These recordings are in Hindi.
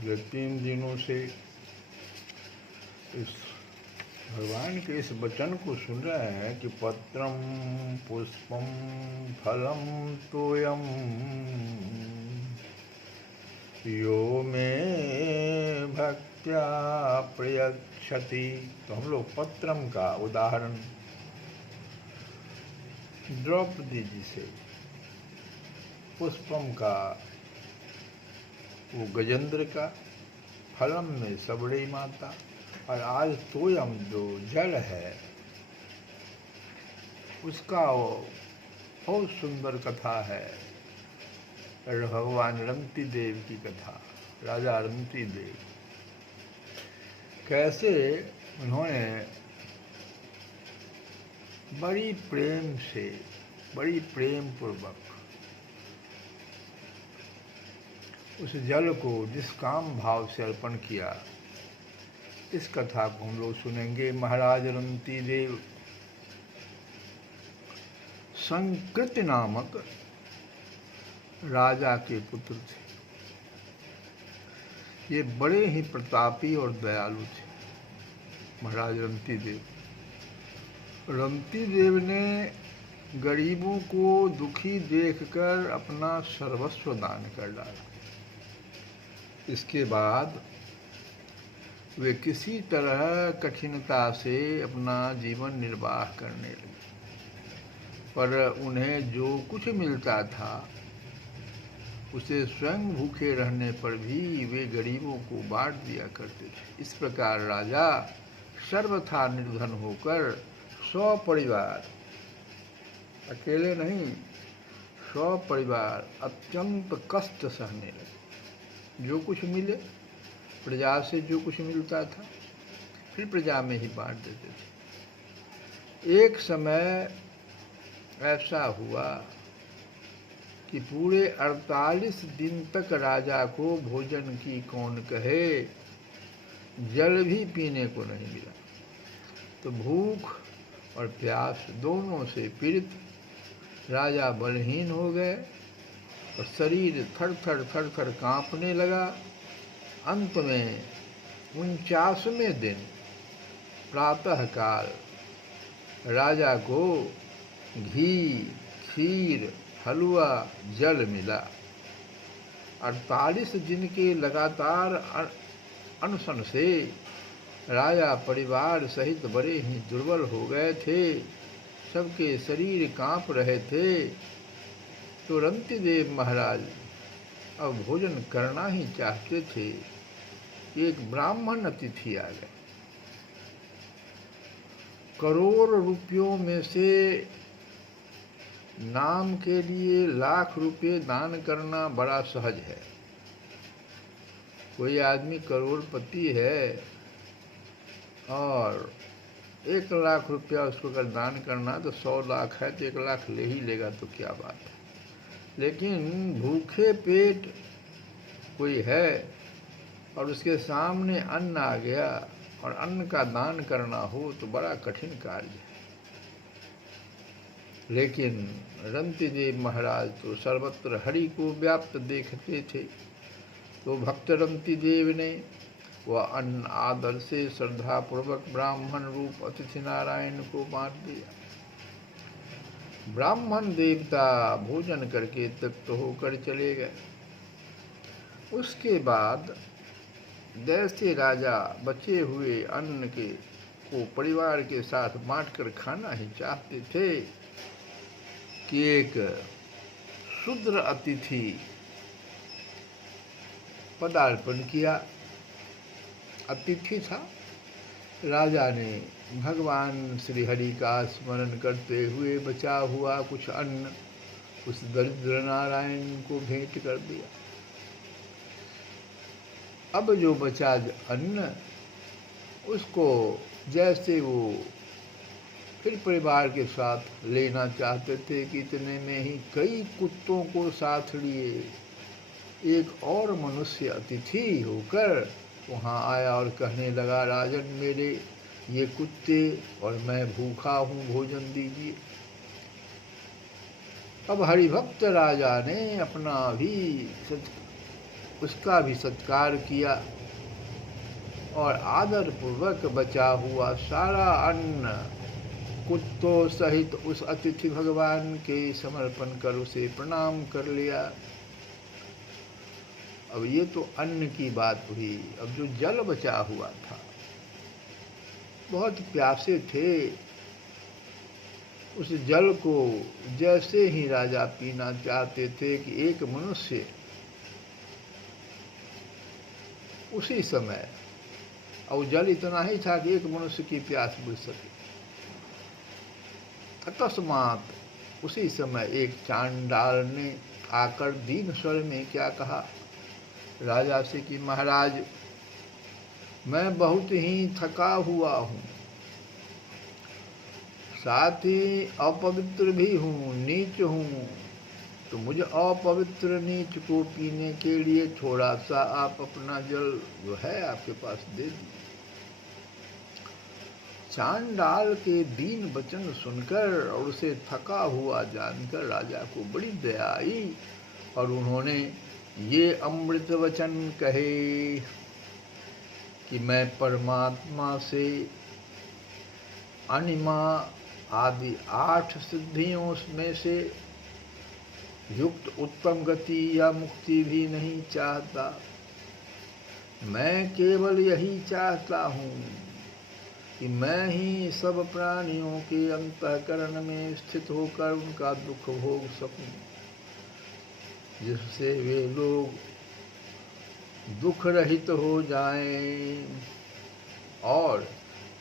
पिछले 3 दिनों से इस भगवान के इस वचन को सुन रहे हैं कि पत्रम पुष्पम फलम तोयम यो में भक्त्या प्रयच्छति। तो हम लोग पत्रम का उदाहरण द्रौपदी जी से, पुष्पम का वो गजेंद्र का, फलम में सबड़ी माता, और आज तोयम जो जल है उसका वो बहुत सुंदर कथा है। भगवान रंती देव की कथा, राजा रंती देव कैसे उन्होंने बड़ी प्रेम से, बड़ी प्रेम पूर्वक उस जल को निष्काम भाव से अर्पण किया। इस कथा को हम लोग सुनेंगे। महाराज रंती देव संकृति नामक राजा के पुत्र थे। ये बड़े ही प्रतापी और दयालु थे। महाराज रंती देव, रंती देव ने गरीबों को दुखी देखकर अपना सर्वस्व दान कर डाला। इसके बाद वे किसी तरह कठिनता से अपना जीवन निर्वाह करने लगे, पर उन्हें जो कुछ मिलता था उसे स्वयं भूखे रहने पर भी वे गरीबों को बांट दिया करते थे। इस प्रकार राजा सर्वथा निर्धन होकर 100 परिवार, अकेले नहीं 100 परिवार अत्यंत कष्ट सहने लगे। जो कुछ मिले, प्रजा से जो कुछ मिलता था फिर प्रजा में ही बांट देते थे। एक समय ऐसा हुआ कि पूरे 48 दिन तक राजा को भोजन की कौन कहे, जल भी पीने को नहीं मिला। तो भूख और प्यास दोनों से पीड़ित राजा बलहीन हो गए और शरीर थर थर कांपने लगा। अंत में 49वें दिन प्रातःकाल राजा को घी, खीर, हलवा, जल मिला। 48 दिन के लगातार अनशन से राजा परिवार सहित बड़े ही दुर्बल हो गए थे। सबके शरीर कांप रहे थे। तो रंती देव महाराज अब भोजन करना ही चाहते थे। एक ब्राह्मण अतिथि आ गए। करोड़ रुपयों में से नाम के लिए लाख रुपए दान करना बड़ा सहज है। कोई आदमी करोड़पति है और 1 लाख रुपया उसको अगर दान करना तो 100 लाख है तो 1 लाख ले ही लेगा, तो क्या बात है। लेकिन भूखे पेट कोई है और उसके सामने अन्न आ गया और अन्न का दान करना हो तो बड़ा कठिन कार्य है। लेकिन रंती देव महाराज तो सर्वत्र हरि को व्याप्त देखते थे। तो भक्त रंती देव ने वह अन्न आदर से श्रद्धापूर्वक ब्राह्मण रूप अतिथि नारायण को बांट दिया। ब्राह्मण देवता भोजन करके तृप्त होकर चले गए। उसके बाद जैसे राजा बचे हुए अन्न को परिवार के साथ बांटकर खाना ही चाहते थे कि एक शूद्र अतिथि पदार्पण किया। अतिथि था। राजा ने भगवान श्री हरि का स्मरण करते हुए बचा हुआ कुछ अन्न उस दरिद्र नारायण को भेंट कर दिया। अब जो बचा अन्न उसको जैसे वो फिर परिवार के साथ लेना चाहते थे कि इतने में ही कई कुत्तों को साथ लिए एक और मनुष्य अतिथि होकर वहाँ आया और कहने लगा, राजन मेरे ये कुत्ते और मैं भूखा हूँ, भोजन दीजिए। अब हरिभक्त राजा ने अपना भी उसका भी सत्कार किया और आदर पूर्वक बचा हुआ सारा अन्न कुत्तों सहित उस अतिथि भगवान के समर्पण कर उसे प्रणाम कर लिया। अब ये तो अन्न की बात हुई। अब जो जल बचा हुआ था, बहुत प्यासे थे, उस जल को जैसे ही राजा पीना चाहते थे कि एक मनुष्य उसी समय, और जल इतना ही था कि एक मनुष्य की प्यास बुझ सके। अकस्मात उसी समय एक चांडाल ने आकर दीन स्वर में क्या कहा राजा से कि महाराज मैं बहुत ही थका हुआ हूँ, साथ ही अपवित्र भी हूँ, नीच हूँ, तो मुझे अपवित्र नीच को पीने के लिए थोड़ा सा आप अपना जल जो है आपके पास दे दीजिए। चांडाल के दीन वचन सुनकर और उसे थका हुआ जानकर राजा को बड़ी दया आई और उन्होंने ये अमृत वचन कहे कि मैं परमात्मा से अनिमा आदि 8 सिद्धियों में से युक्त उत्तम गति या मुक्ति भी नहीं चाहता। मैं केवल यही चाहता हूँ कि मैं ही सब प्राणियों के अंतःकरण में स्थित होकर उनका दुख भोग सकूं, जिससे वे लोग दुख रहित हो जाएं और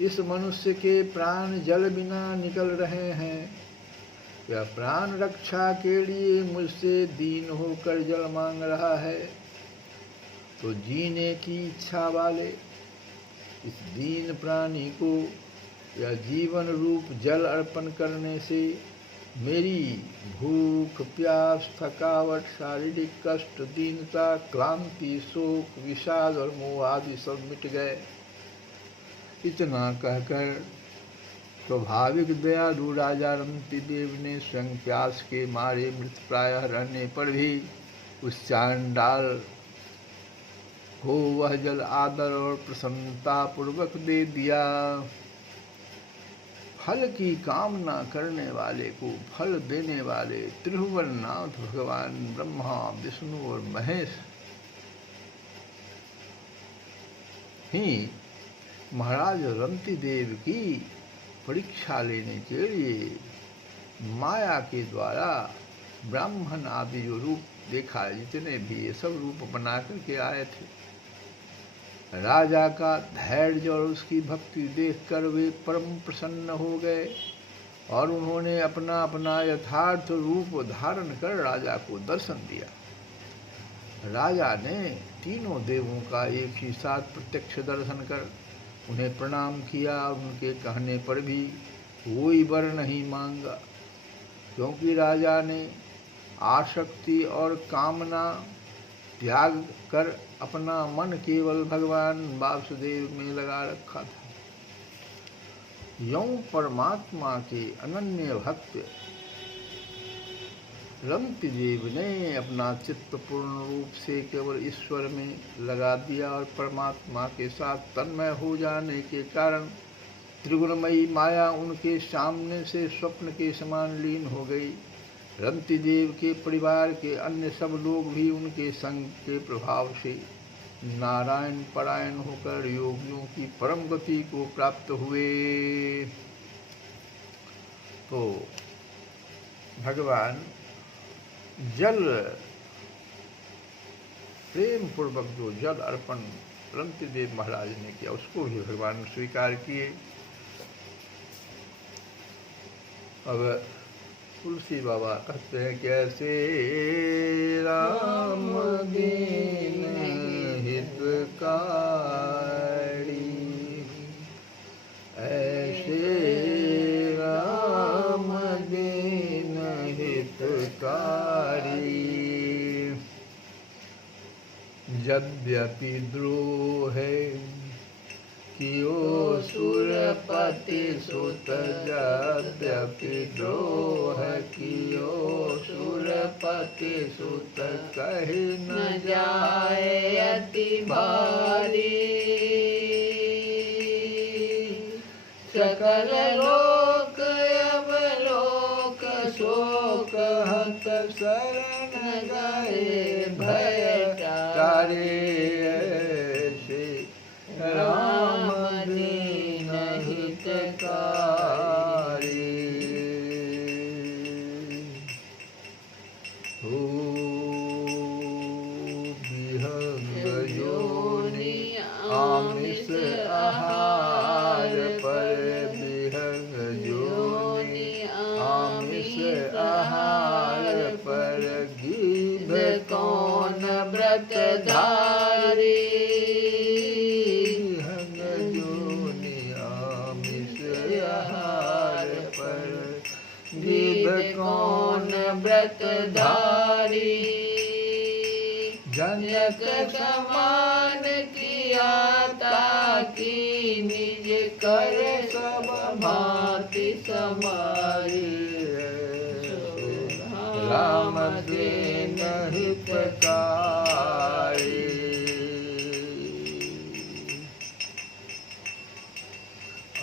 इस मनुष्य के प्राण जल बिना निकल रहे हैं। यह प्राण रक्षा के लिए मुझसे दीन होकर जल मांग रहा है, तो जीने की इच्छा वाले इस दीन प्राणी को यह जीवन रूप जल अर्पण करने से मेरी भूख, प्यास, थकावट, शारीरिक कष्ट, दीनता, क्लांति, शोक, विषाद और मोह आदि सब मिट गए। इतना कहकर स्वाभाविक दयालु राजा रंतिदेव ने स्वयं प्यास के मारे मृतप्राय रहने पर भी उस चांडाल को वह जल आदर और प्रसन्नता पूर्वक दे दिया। फल की कामना करने वाले को फल देने वाले त्रिभुवननाथ भगवान ब्रह्मा, विष्णु और महेश ही महाराज रंतिदेव की परीक्षा लेने के लिए माया के द्वारा ब्राह्मण आदि जो रूप देखा, जितने भी ये सब रूप बना करके आए थे। राजा का धैर्य और उसकी भक्ति देखकर वे परम प्रसन्न हो गए और उन्होंने अपना अपना यथार्थ रूप धारण कर राजा को दर्शन दिया। राजा ने तीनों देवों का एक ही साथ प्रत्यक्ष दर्शन कर उन्हें प्रणाम किया और उनके कहने पर भी कोई वर नहीं मांगा, क्योंकि राजा ने आसक्ति और कामना त्याग कर अपना मन केवल भगवान वासुदेव में लगा रखा था। यों परमात्मा के अनन्य भक्त रंतिदेव ने अपना चित्त पूर्ण रूप से केवल ईश्वर में लगा दिया और परमात्मा के साथ तन्मय हो जाने के कारण त्रिगुणमयी माया उनके सामने से स्वप्न के समान लीन हो गई। रंतिदेव के परिवार के अन्य सब लोग भी उनके संग के प्रभाव से नारायण परायण होकर योगियों की परम गति को प्राप्त हुए। तो भगवान जल प्रेम पूर्वक जो जल अर्पण रंतिदेव महाराज ने किया, उसको भी भगवान स्वीकार किए। अब तुलसी बाबा कहते हैं, कैसे राम दीन हितकारी, ऐसे राम दीन हितकारी, यद्यपि द्रोहे कियो सुरपति सुत, यद्यपि द्रोह कियो सुरपति सुत, कहि न जाए अति भारी, सकल लोक अवलोक शोक हत, शरण गए भय टारे, राम दीन हितकारी। हो विहंग योनि आमिष आहार पर, विहंग योनि आमिष आहार पर, गीध कौन व्रत धारी, पर गिद्ध कौन व्रतधारी, जनक समान किया ताकि निज कर सब भांति समारी। राम दीन हितकारी,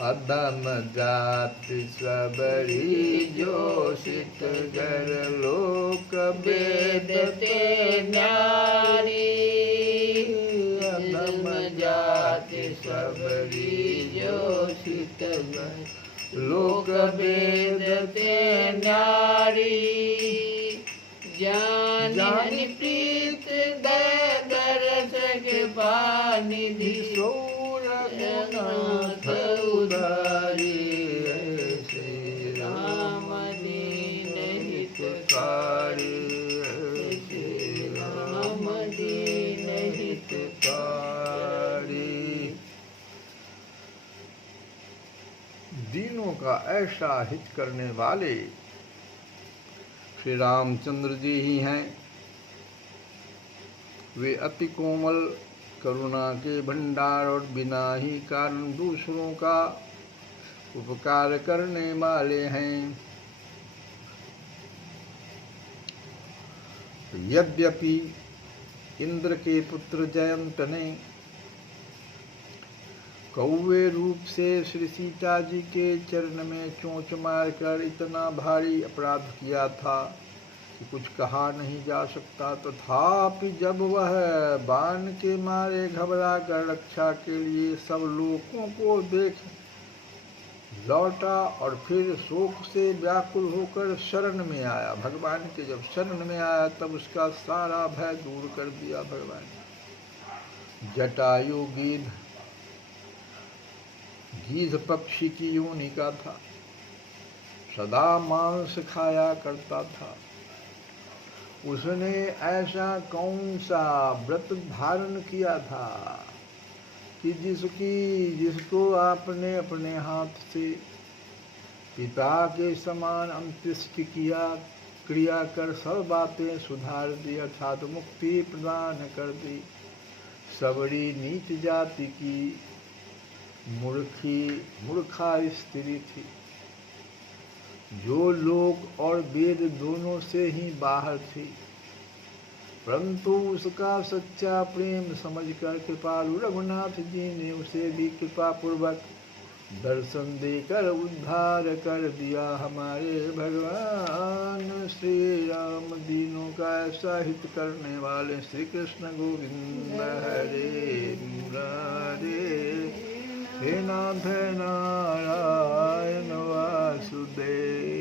अधम जाति सबरी जोषित गर लोक वेदते न्यारी। अधम जाति सबरी जोषित गर लोक वेदते न्यारी। जानि प्रीत दरस कृपा निधि सोरघुनाथ उदारी। श्री राम दीन हितकारी, श्री राम दीन हितकारी। दीनों का ऐसा हित करने वाले श्री रामचंद्र जी ही हैं। वे अति कोमल करुणा के भंडार और बिना ही कारण दूसरों का उपकार करने वाले हैं। यद्यपि इंद्र के पुत्र जयंत ने कौवे रूप से श्री सीता जी के चरण में चोंच मारकर इतना भारी अपराध किया था कि कुछ कहा नहीं जा सकता, तथापि जब वह बाण के मारे घबरा कर रक्षा के लिए सब लोगों को देख लौटा और फिर शोक से व्याकुल होकर शरण में आया, भगवान के जब शरण में आया तब उसका सारा भय दूर कर दिया भगवान। जटायु गीध पक्षी की योनि का था, सदा मांस खाया करता था। उसने ऐसा कौन सा व्रत धारण किया था कि जिसको आपने अपने हाथ से पिता के समान अंत्येष्टि क्रिया कर सब बातें सुधार दी, अर्थात मुक्ति प्रदान कर दी। सबरी नीच जाति की मूर्खा स्त्री थी, जो लोक और वेद दोनों से ही बाहर थी, परंतु उसका सच्चा प्रेम समझकर कृपालु रघुनाथ जी ने उसे भी कृपा पूर्वक दर्शन देकर उद्धार कर दिया। हमारे भगवान श्री राम दीनों का ऐसा हित करने वाले श्री कृष्ण गोविंद हरे मुरारे। हे नाथ नारायण वासुदेव।